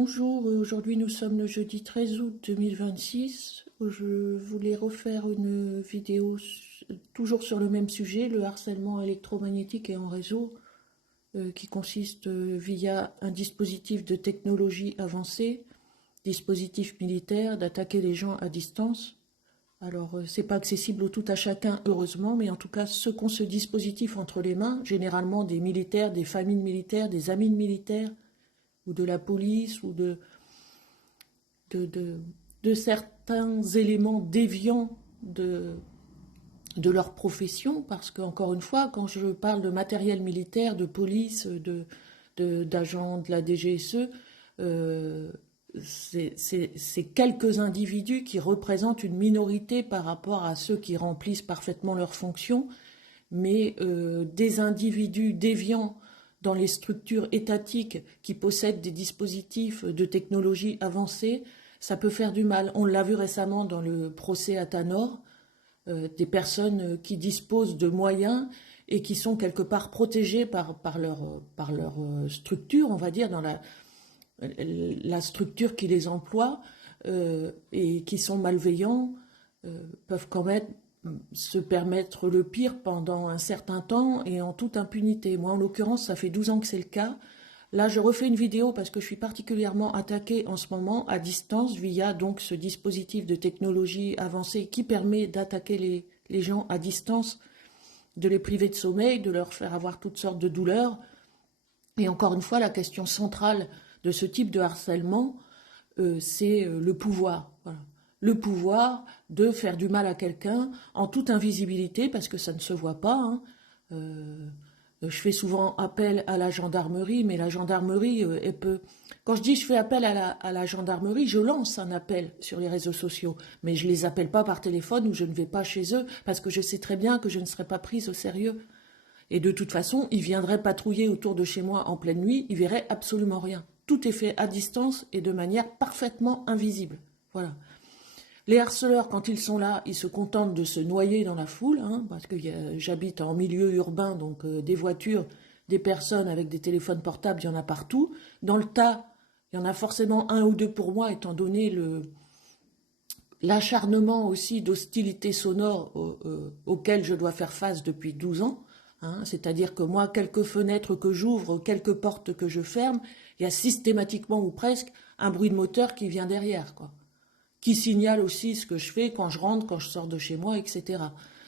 Bonjour, aujourd'hui nous sommes le jeudi 13 août 2026. Je voulais refaire une vidéo toujours sur le même sujet, le harcèlement électromagnétique et en réseau, qui consiste via un dispositif de technologie avancée, dispositif militaire, d'attaquer les gens à distance. Alors, c'est pas accessible au tout à chacun, heureusement, mais en tout cas, ceux qui ont ce dispositif entre les mains, généralement des militaires, des familles militaires, des amis de militaires, ou de la police, ou de, de, de certains éléments déviants de leur profession, parce qu'encore une fois, quand je parle de matériel militaire, de police, d'agents de la DGSE, c'est quelques individus qui représentent une minorité par rapport à ceux qui remplissent parfaitement leurs fonctions, mais des individus déviants dans les structures étatiques qui possèdent des dispositifs de technologie avancée, ça peut faire du mal. On l'a vu récemment dans le procès à Tanor, des personnes qui disposent de moyens et qui sont quelque part protégées par leur structure, on va dire, dans la structure qui les emploie, et qui sont malveillants, peuvent quand même se permettre le pire pendant un certain temps et en toute impunité. Moi, en l'occurrence, ça fait 12 ans que c'est le cas. Là, je refais une vidéo parce que je suis particulièrement attaquée en ce moment à distance via donc ce dispositif de technologie avancée qui permet d'attaquer les gens à distance, de les priver de sommeil, de leur faire avoir toutes sortes de douleurs. Et encore une fois, la question centrale de ce type de harcèlement, c'est le pouvoir. Voilà. Le pouvoir de faire du mal à quelqu'un en toute invisibilité, parce que ça ne se voit pas. Hein. Je fais souvent appel à la gendarmerie, mais la gendarmerie, elle peut... Quand je dis je fais appel à la gendarmerie, je lance un appel sur les réseaux sociaux, mais je ne les appelle pas par téléphone ou je ne vais pas chez eux, parce que je sais très bien que je ne serai pas prise au sérieux. Et de toute façon, ils viendraient patrouiller autour de chez moi en pleine nuit, ils verraient absolument rien. Tout est fait à distance et de manière parfaitement invisible. Voilà. Les harceleurs, quand ils sont là, ils se contentent de se noyer dans la foule, hein, parce que j'habite en milieu urbain, donc des voitures, des personnes avec des téléphones portables, il y en a partout. Dans le tas, il y en a forcément un ou deux pour moi, étant donné l'acharnement aussi d'hostilité sonore auquel je dois faire face depuis 12 ans. Hein, c'est-à-dire que moi, quelques fenêtres que j'ouvre, quelques portes que je ferme, il y a systématiquement ou presque un bruit de moteur qui vient derrière, quoi, qui signale aussi ce que je fais quand je rentre, quand je sors de chez moi, etc.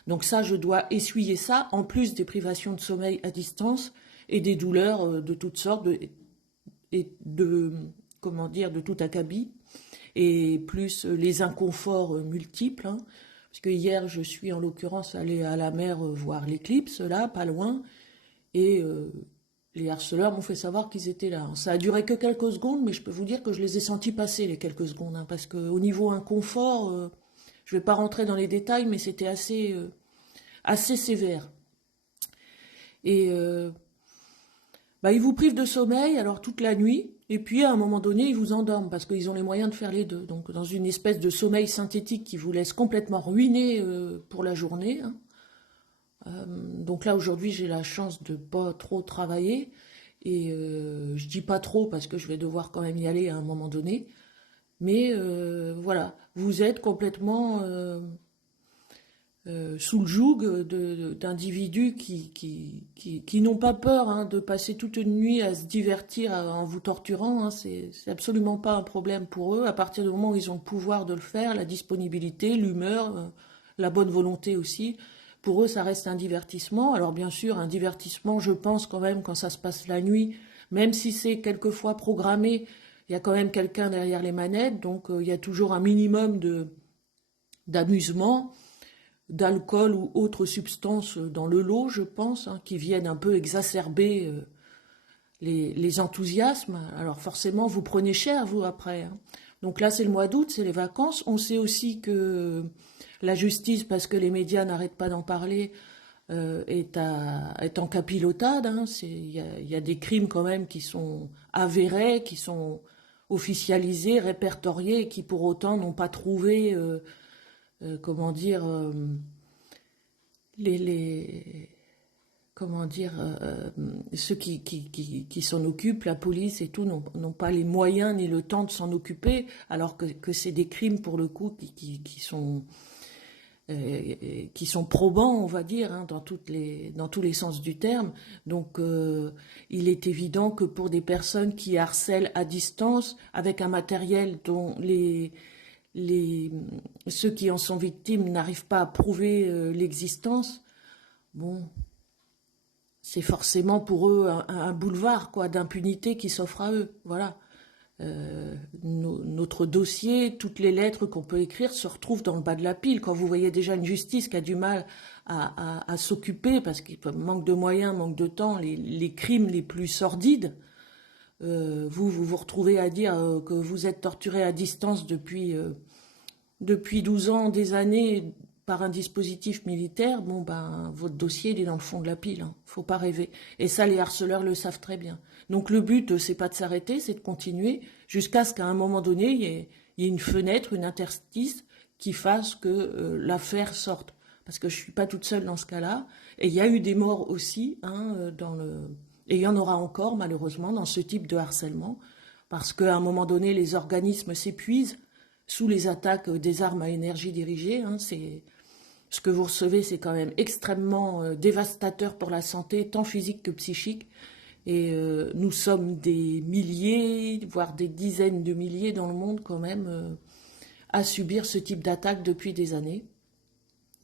Donc ça, je dois essuyer ça, en plus des privations de sommeil à distance et des douleurs de toutes sortes, comment dire, de tout acabit, et plus les inconforts multiples. Hein, parce que hier, je suis en l'occurrence allée à la mer voir l'éclipse, là, pas loin, et les harceleurs m'ont fait savoir qu'ils étaient là. Ça a duré que quelques secondes, mais je peux vous dire que je les ai sentis passer les quelques secondes, hein, parce qu'au niveau inconfort, je ne vais pas rentrer dans les détails, mais c'était assez sévère. Et bah, ils vous privent de sommeil, alors toute la nuit, et puis à un moment donné, ils vous endorment, parce qu'ils ont les moyens de faire les deux. Donc dans une espèce de sommeil synthétique qui vous laisse complètement ruiné pour la journée. Hein. Donc là, aujourd'hui, j'ai la chance de pas trop travailler, et je dis pas trop parce que je vais devoir quand même y aller à un moment donné. Mais voilà, vous êtes complètement sous le joug d'individus qui n'ont pas peur, hein, de passer toute une nuit à se divertir en vous torturant. Hein, c'est absolument pas un problème pour eux. À partir du moment où ils ont le pouvoir de le faire, la disponibilité, l'humeur, la bonne volonté aussi, pour eux, ça reste un divertissement. Alors bien sûr, un divertissement, je pense quand même, quand ça se passe la nuit, même si c'est quelquefois programmé, il y a quand même quelqu'un derrière les manettes, donc il y a toujours un minimum d'amusement, d'alcool ou autres substances dans le lot, je pense, hein, qui viennent un peu exacerber les enthousiasmes. Alors forcément, vous prenez cher, vous, après. Hein. Donc là, c'est le mois d'août, c'est les vacances. On sait aussi que la justice, parce que les médias n'arrêtent pas d'en parler, est en capilotade. Hein. Il y a des crimes quand même qui sont avérés, qui sont officialisés, répertoriés, et qui pour autant n'ont pas trouvé, comment dire, les comment dire, ceux qui s'en occupent, la police et tout, n'ont pas les moyens ni le temps de s'en occuper, alors que c'est des crimes, pour le coup, qui sont probants, on va dire, hein, dans tous les sens du terme. Donc, il est évident que pour des personnes qui harcèlent à distance, avec un matériel dont ceux qui en sont victimes n'arrivent pas à prouver l'existence, bon, c'est forcément pour eux un boulevard quoi, d'impunité qui s'offre à eux. Voilà. Notre dossier, toutes les lettres qu'on peut écrire se retrouvent dans le bas de la pile. Quand vous voyez déjà une justice qui a du mal à s'occuper, parce qu'il manque de moyens, manque de temps, les crimes les plus sordides, vous retrouvez à dire que vous êtes torturé à distance depuis 12 ans, des années, par un dispositif militaire, bon ben votre dossier il est dans le fond de la pile, hein. Faut pas rêver. Et ça les harceleurs le savent très bien. Donc le but c'est pas de s'arrêter, c'est de continuer jusqu'à ce qu'à un moment donné il y ait une fenêtre, une interstice qui fasse que l'affaire sorte. Parce que je suis pas toute seule dans ce cas-là. Et il y a eu des morts aussi, hein, et il y en aura encore malheureusement dans ce type de harcèlement, parce qu'à un moment donné les organismes s'épuisent sous les attaques des armes à énergie dirigée, hein, ce que vous recevez, c'est quand même extrêmement dévastateur pour la santé, tant physique que psychique. Et nous sommes des milliers, voire des dizaines de milliers dans le monde quand même, à subir ce type d'attaque depuis des années.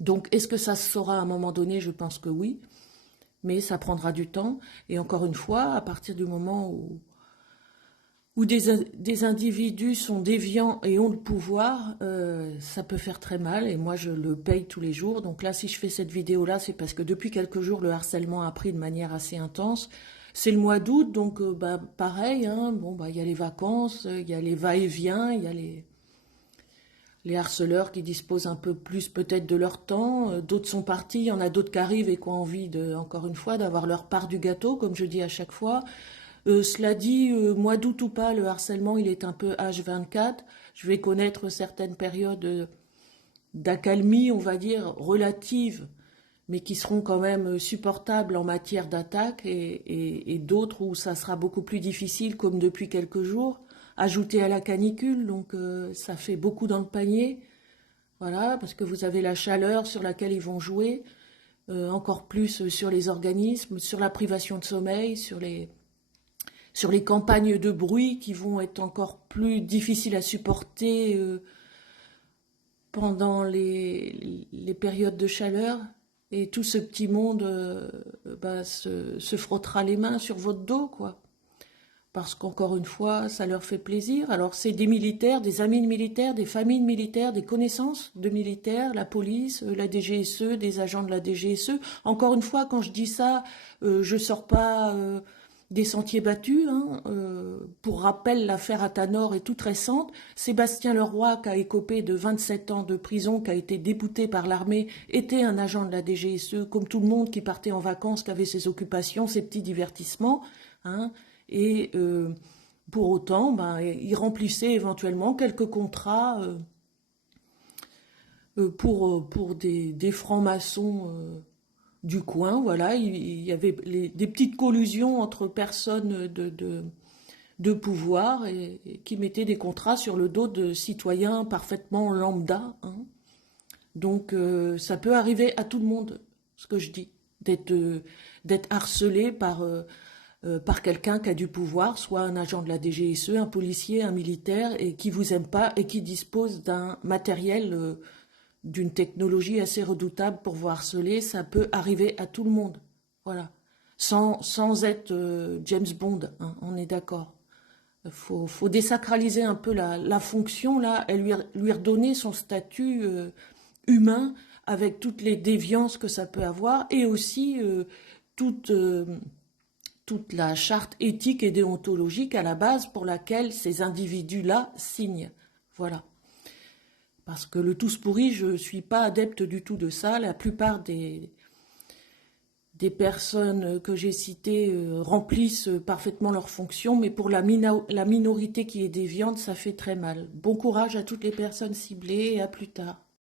Donc, est-ce que ça se saura à un moment donné? Je pense que oui, mais ça prendra du temps. Et encore une fois, à partir du moment où des individus sont déviants et ont le pouvoir, ça peut faire très mal, et moi je le paye tous les jours. Donc là, si je fais cette vidéo-là, c'est parce que depuis quelques jours, le harcèlement a pris de manière assez intense. C'est le mois d'août, donc bah, pareil, hein, bon, bah, y a les vacances, il y a les va-et-vient, il y a les harceleurs qui disposent un peu plus peut-être de leur temps, d'autres sont partis, il y en a d'autres qui arrivent et qui ont envie, encore une fois, d'avoir leur part du gâteau, comme je dis à chaque fois. Cela dit, mois d'août ou pas, le harcèlement, il est un peu H24. Je vais connaître certaines périodes d'accalmie, on va dire, relatives, mais qui seront quand même supportables en matière d'attaque, et d'autres où ça sera beaucoup plus difficile, comme depuis quelques jours, ajouté à la canicule, donc ça fait beaucoup dans le panier. Voilà, parce que vous avez la chaleur sur laquelle ils vont jouer, encore plus sur les organismes, sur la privation de sommeil, sur les campagnes de bruit qui vont être encore plus difficiles à supporter pendant les périodes de chaleur. Et tout ce petit monde bah, se frottera les mains sur votre dos, quoi. Parce qu'encore une fois, ça leur fait plaisir. Alors c'est des militaires, des amis de militaires, des familles de militaires, des connaissances de militaires, la police, la DGSE, des agents de la DGSE. Encore une fois, quand je dis ça, je sors pas des sentiers battus, hein. Pour rappel, l'affaire Athanor est toute récente. Sébastien Leroy, qui a écopé de 27 ans de prison, qui a été débouté par l'armée, était un agent de la DGSE, comme tout le monde qui partait en vacances, qui avait ses occupations, ses petits divertissements, hein. Et pour autant, ben, il remplissait éventuellement quelques contrats pour des francs-maçons du coin. Voilà, il y avait des petites collusions entre personnes de pouvoir et qui mettaient des contrats sur le dos de citoyens parfaitement lambda, hein. Donc ça peut arriver à tout le monde, ce que je dis, d'être harcelé par quelqu'un qui a du pouvoir, soit un agent de la DGSE, un policier, un militaire, et qui vous aime pas et qui dispose d'un matériel, d'une technologie assez redoutable pour vous harceler. Ça peut arriver à tout le monde, voilà, sans être James Bond, hein, on est d'accord. Faut désacraliser un peu la fonction là, et lui redonner son statut humain, avec toutes les déviances que ça peut avoir, et aussi toute toute la charte éthique et déontologique à la base pour laquelle ces individus-là signent. Voilà. Parce que le tous pourri, je ne suis pas adepte du tout de ça. La plupart des personnes que j'ai citées remplissent parfaitement leurs fonctions, mais pour la minorité qui est déviante, ça fait très mal. Bon courage à toutes les personnes ciblées et à plus tard.